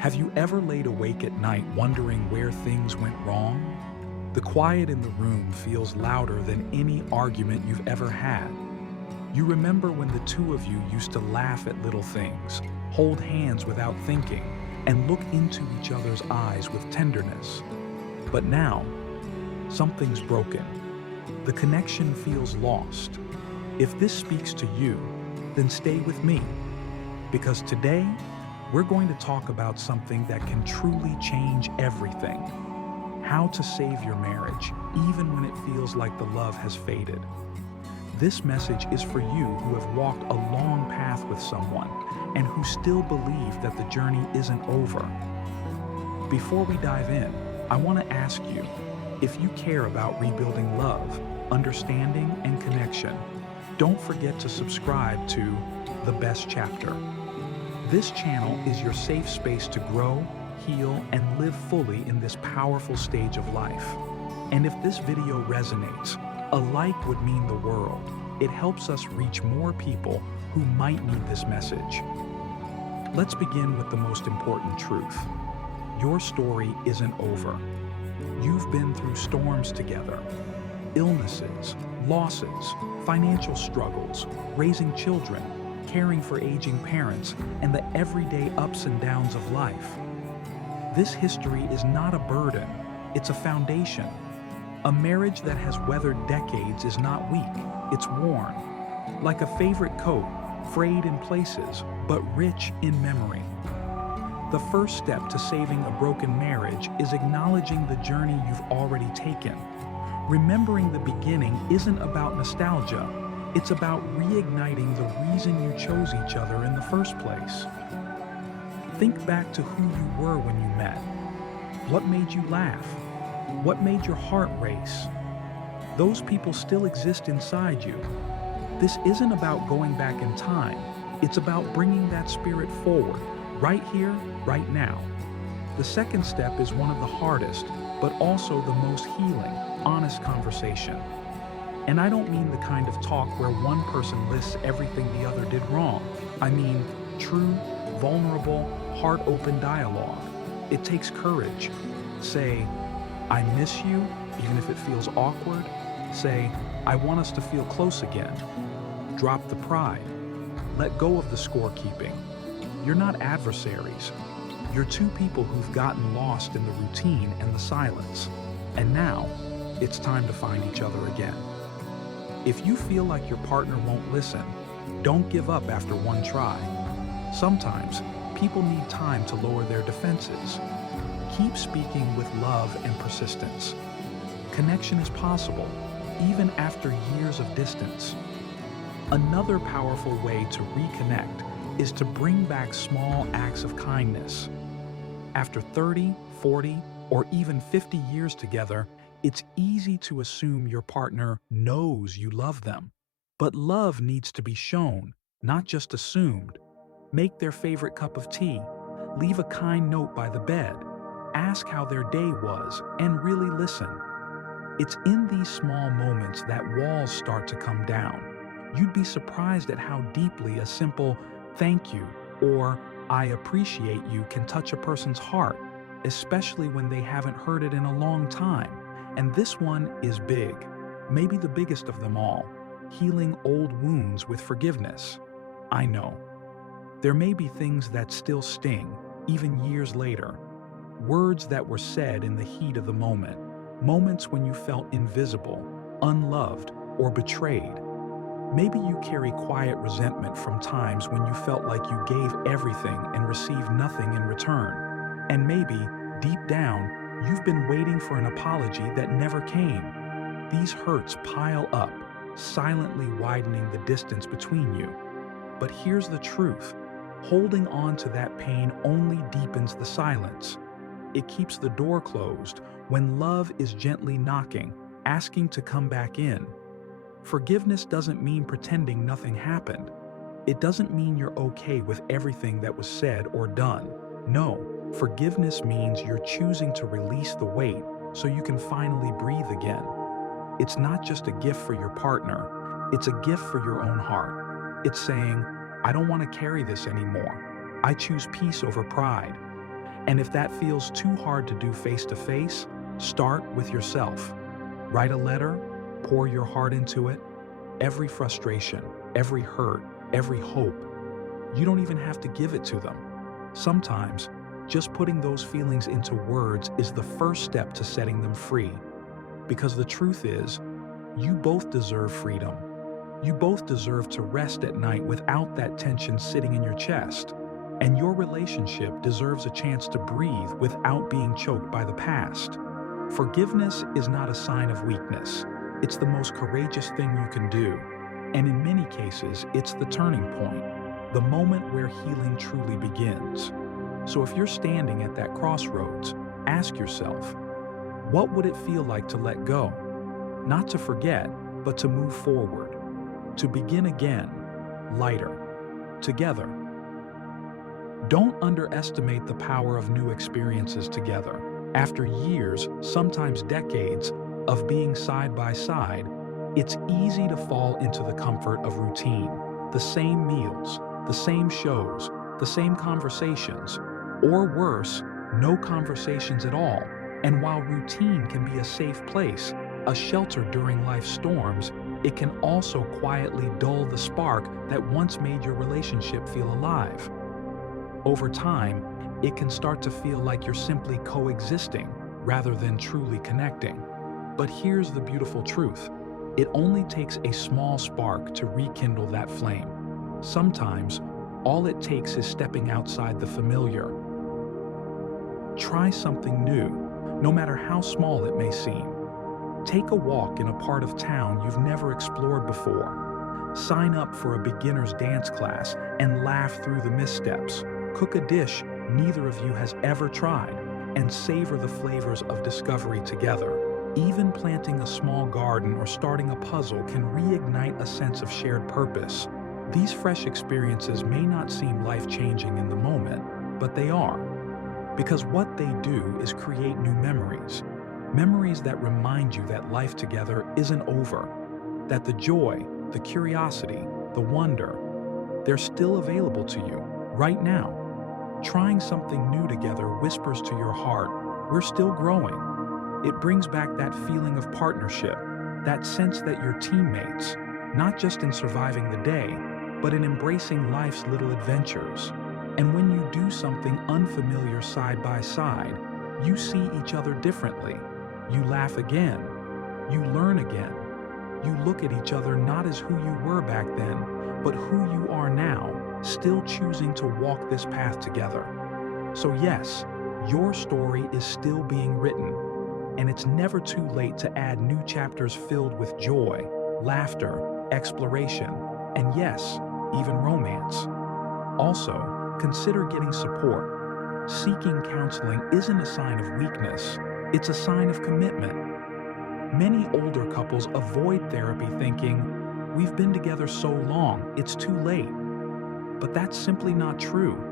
Have you ever laid awake at night wondering where things went wrong? The quiet in the room feels louder than any argument you've ever had. You remember when the two of you used to laugh at little things, hold hands without thinking, and look into each other's eyes with tenderness. But now, something's broken. The connection feels lost. If this speaks to you, then stay with me, because today, we're going to talk about something that can truly change everything. How to save your marriage, even when it feels like the love has faded. This message is for you who have walked a long path with someone and who still believe that the journey isn't over. Before we dive in, I want to ask you, if you care about rebuilding love, understanding, and connection, don't forget to subscribe to The Best Chapter. This channel is your safe space to grow, heal, and live fully in this powerful stage of life. And if this video resonates, a like would mean the world. It helps us reach more people who might need this message. Let's begin with the most important truth. Your story isn't over. You've been through storms together. Illnesses, losses, financial struggles, raising children, caring for aging parents, and the everyday ups and downs of life. This history is not a burden, it's a foundation. A marriage that has weathered decades is not weak, it's worn. Like a favorite coat, frayed in places, but rich in memory. The first step to saving a broken marriage is acknowledging the journey you've already taken. Remembering the beginning isn't about nostalgia, it's about reigniting the reason you chose each other in the first place. Think back to who you were when you met. What made you laugh? What made your heart race? Those people still exist inside you. This isn't about going back in time. It's about bringing that spirit forward, right here, right now. The second step is one of the hardest, but also the most healing, honest conversation. And I don't mean the kind of talk where one person lists everything the other did wrong. I mean true, vulnerable, heart-open dialogue. It takes courage. Say, I miss you, even if it feels awkward. Say, I want us to feel close again. Drop the pride. Let go of the scorekeeping. You're not adversaries. You're two people who've gotten lost in the routine and the silence. And now, it's time to find each other again. If you feel like your partner won't listen, don't give up after one try. Sometimes, people need time to lower their defenses. Keep speaking with love and persistence. Connection is possible, even after years of distance. Another powerful way to reconnect is to bring back small acts of kindness. After 30, 40, or even 50 years together, it's easy to assume your partner knows you love them. But love needs to be shown, not just assumed. Make their favorite cup of tea, leave a kind note by the bed, ask how their day was, and really listen. It's in these small moments that walls start to come down. You'd be surprised at how deeply a simple "thank you" or "I appreciate you" can touch a person's heart, especially when they haven't heard it in a long time. And this one is big, maybe the biggest of them all, healing old wounds with forgiveness. I know. There may be things that still sting, even years later. Words that were said in the heat of the moment. Moments when you felt invisible, unloved, or betrayed. Maybe you carry quiet resentment from times when you felt like you gave everything and received nothing in return. And maybe, deep down, you've been waiting for an apology that never came. These hurts pile up, silently widening the distance between you. But here's the truth. Holding on to that pain only deepens the silence. It keeps the door closed when love is gently knocking, asking to come back in. Forgiveness doesn't mean pretending nothing happened. It doesn't mean you're okay with everything that was said or done. No, forgiveness means you're choosing to release the weight so you can finally breathe again. It's not just a gift for your partner, it's a gift for your own heart. It's saying, I don't want to carry this anymore. I choose peace over pride. And if that feels too hard to do face to face, start with yourself. Write a letter, pour your heart into it, every frustration, every hurt, every hope. You don't even have to give it to them. Sometimes, just putting those feelings into words is the first step to setting them free. Because the truth is, you both deserve freedom. You both deserve to rest at night without that tension sitting in your chest. And your relationship deserves a chance to breathe without being choked by the past. Forgiveness is not a sign of weakness. It's the most courageous thing you can do. And in many cases, it's the turning point, the moment where healing truly begins. So if you're standing at that crossroads, ask yourself, what would it feel like to let go? Not to forget, but to move forward. To begin again, lighter, together. Don't underestimate the power of new experiences together. After years, sometimes decades, of being side by side, it's easy to fall into the comfort of routine. The same meals, the same shows, the same conversations, or worse, no conversations at all. And while routine can be a safe place, a shelter during life's storms, it can also quietly dull the spark that once made your relationship feel alive. Over time, it can start to feel like you're simply coexisting rather than truly connecting. But here's the beautiful truth. It only takes a small spark to rekindle that flame. Sometimes, all it takes is stepping outside the familiar. Try something new, no matter how small it may seem. Take a walk in a part of town you've never explored before. Sign up for a beginner's dance class and laugh through the missteps. Cook a dish neither of you has ever tried and savor the flavors of discovery together. Even planting a small garden or starting a puzzle can reignite a sense of shared purpose. These fresh experiences may not seem life-changing in the moment, but they are. Because what they do is create new memories. Memories that remind you that life together isn't over. That the joy, the curiosity, the wonder, they're still available to you, right now. Trying something new together whispers to your heart, we're still growing. It brings back that feeling of partnership, that sense that you're teammates, not just in surviving the day, but in embracing life's little adventures. And when you do something unfamiliar side by side, you see each other differently. You laugh again. You learn again. You look at each other not as who you were back then, but who you are now, still choosing to walk this path together. So yes, your story is still being written, and it's never too late to add new chapters filled with joy, laughter, exploration, and yes, even romance. Also, consider getting support. Seeking counseling isn't a sign of weakness, it's a sign of commitment. Many older couples avoid therapy thinking, we've been together so long, it's too late. But that's simply not true.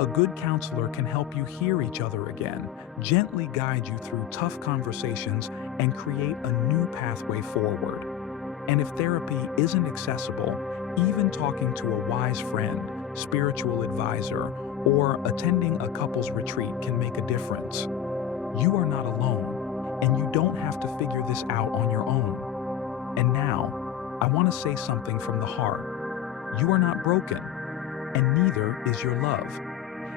A good counselor can help you hear each other again, gently guide you through tough conversations, and create a new pathway forward. And if therapy isn't accessible, even talking to a wise friend, spiritual advisor, or attending a couples retreat can make a difference. You are not alone, and you don't have to figure this out on your own. And now, I want to say something from the heart. You are not broken, and neither is your love.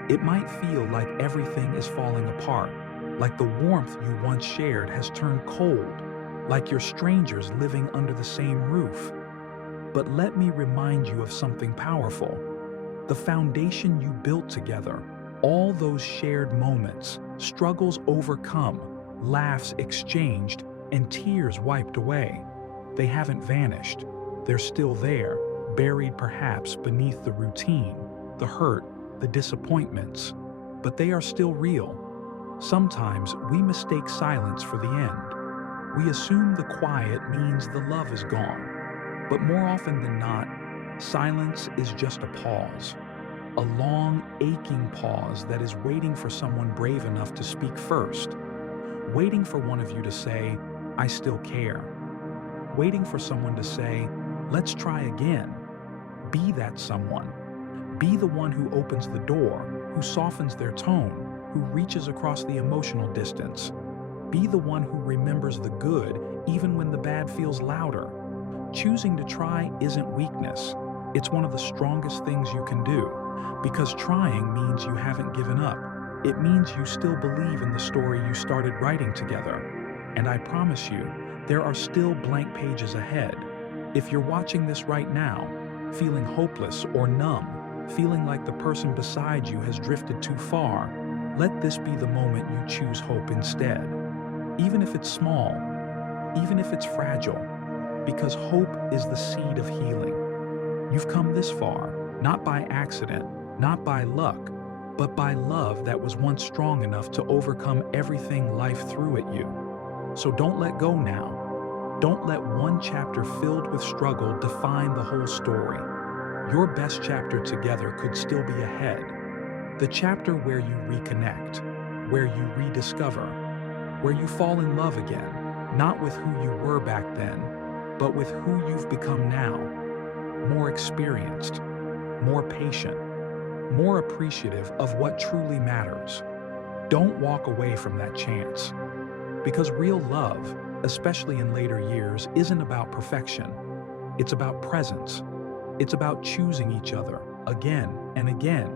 It might feel like everything is falling apart, like the warmth you once shared has turned cold, like you're strangers living under the same roof. But let me remind you of something powerful. The foundation you built together, all those shared moments, struggles overcome, laughs exchanged, and tears wiped away. They haven't vanished. They're still there, buried perhaps beneath the routine, the hurt, the disappointments. But they are still real. Sometimes we mistake silence for the end. We assume the quiet means the love is gone. But more often than not, silence is just a pause. A long, aching pause that is waiting for someone brave enough to speak first. Waiting for one of you to say, I still care. Waiting for someone to say, let's try again. Be that someone. Be the one who opens the door, who softens their tone, who reaches across the emotional distance. Be the one who remembers the good even when the bad feels louder. Choosing to try isn't weakness. It's one of the strongest things you can do, because trying means you haven't given up. It means you still believe in the story you started writing together. And I promise you, there are still blank pages ahead. If you're watching this right now, feeling hopeless or numb, feeling like the person beside you has drifted too far, let this be the moment you choose hope instead. Even if it's small, even if it's fragile, because hope is the seed of healing. You've come this far, not by accident, not by luck, but by love that was once strong enough to overcome everything life threw at you. So don't let go now. Don't let one chapter filled with struggle define the whole story. Your best chapter together could still be ahead. The chapter where you reconnect, where you rediscover, where you fall in love again, not with who you were back then, but with who you've become now. More experienced, more patient, more appreciative of what truly matters. Don't walk away from that chance. Because real love, especially in later years, isn't about perfection. It's about presence. It's about choosing each other again and again,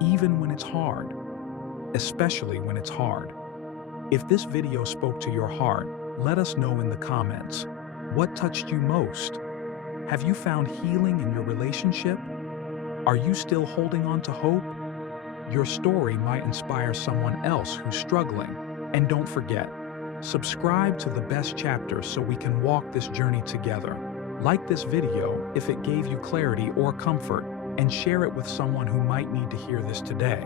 even when it's hard, especially when it's hard. If this video spoke to your heart, let us know in the comments. What touched you most? Have you found healing in your relationship? Are you still holding on to hope? Your story might inspire someone else who's struggling. And don't forget, subscribe to The Best Chapter so we can walk this journey together. Like this video if it gave you clarity or comfort, and share it with someone who might need to hear this today.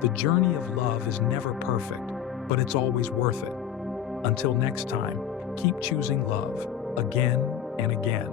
The journey of love is never perfect, but it's always worth it. Until next time, keep choosing love again and again.